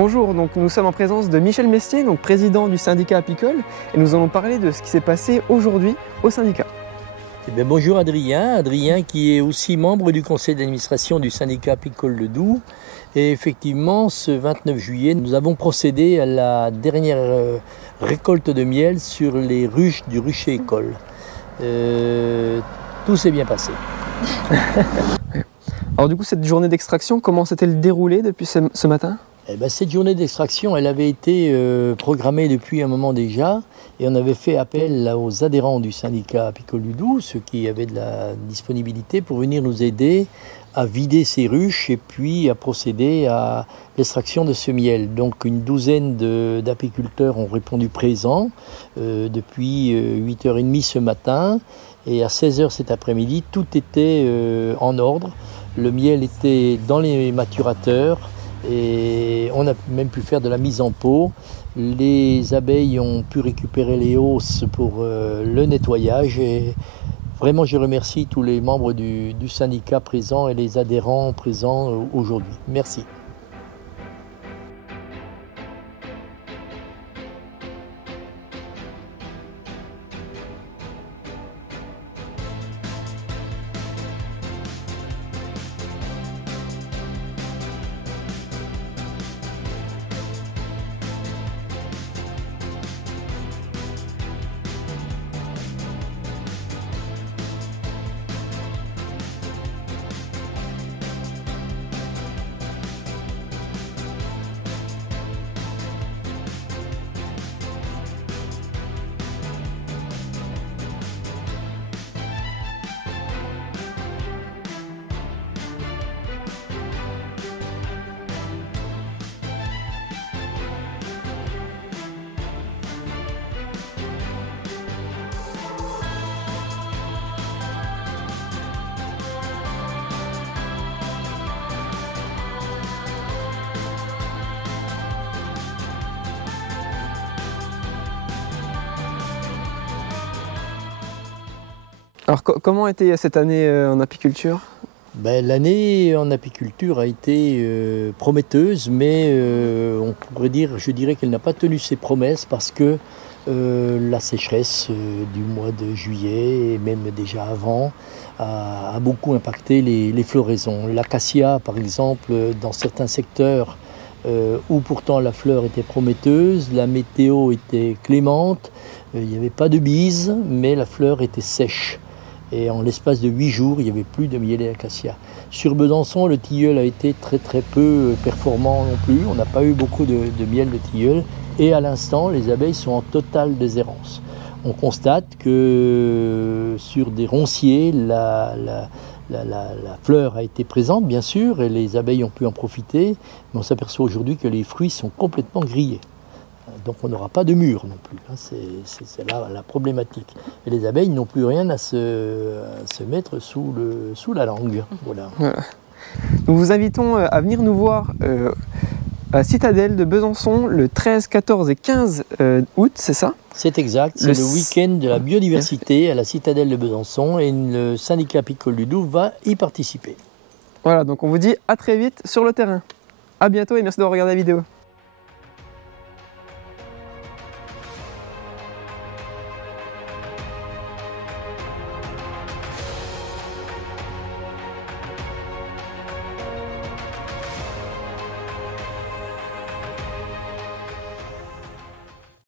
Bonjour, donc nous sommes en présence de Michel Mestier, donc président du syndicat apicole, et nous allons parler de ce qui s'est passé aujourd'hui au syndicat. Eh bien, bonjour Adrien qui est aussi membre du conseil d'administration du syndicat apicole de Doue. Et effectivement, ce 29 juillet, nous avons procédé à la dernière récolte de miel sur les ruches du rucher école. Tout s'est bien passé. Alors du coup, cette journée d'extraction, comment s'est-elle déroulée depuis ce matin ? Eh bien, cette journée d'extraction, elle avait été programmée depuis un moment déjà, et on avait fait appel aux adhérents du syndicat apicole du Doue, ceux qui avaient de la disponibilité, pour venir nous aider à vider ces ruches et puis à procéder à l'extraction de ce miel. Donc une douzaine d'apiculteurs ont répondu présents depuis 8h30 ce matin, et à 16h cet après-midi, tout était en ordre. Le miel était dans les maturateurs, et on a même pu faire de la mise en pot. Les abeilles ont pu récupérer les hausses pour le nettoyage. Et vraiment, je remercie tous les membres du syndicat présents et les adhérents présents aujourd'hui. Merci. Alors comment a été cette année en apiculture ? L'année en apiculture a été prometteuse, mais on pourrait dire, je dirais qu'elle n'a pas tenu ses promesses parce que la sécheresse du mois de juillet et même déjà avant a beaucoup impacté les floraisons. L'acacia, par exemple, dans certains secteurs où pourtant la fleur était prometteuse, la météo était clémente, il n'y avait pas de bise, mais la fleur était sèche. Et en l'espace de 8 jours, il n'y avait plus de mielet acacia. Sur Besançon, le tilleul a été très peu performant non plus. On n'a pas eu beaucoup de miel de tilleul. Et à l'instant, les abeilles sont en totale déshérence. On constate que sur des ronciers, la fleur a été présente, bien sûr, et les abeilles ont pu en profiter. Mais on s'aperçoit aujourd'hui que les fruits sont complètement grillés. Donc on n'aura pas de mûre non plus, c'est là la problématique. Et les abeilles n'ont plus rien à se mettre sous la langue. Voilà. Nous vous invitons à venir nous voir à Citadelle de Besançon le 13, 14 et 15 août, c'est ça ? C'est exact, c'est le week-end de la biodiversité à la Citadelle de Besançon et le syndicat apicole du Doue va y participer. Voilà, donc on vous dit à très vite sur le terrain. À bientôt et merci d'avoir regardé la vidéo.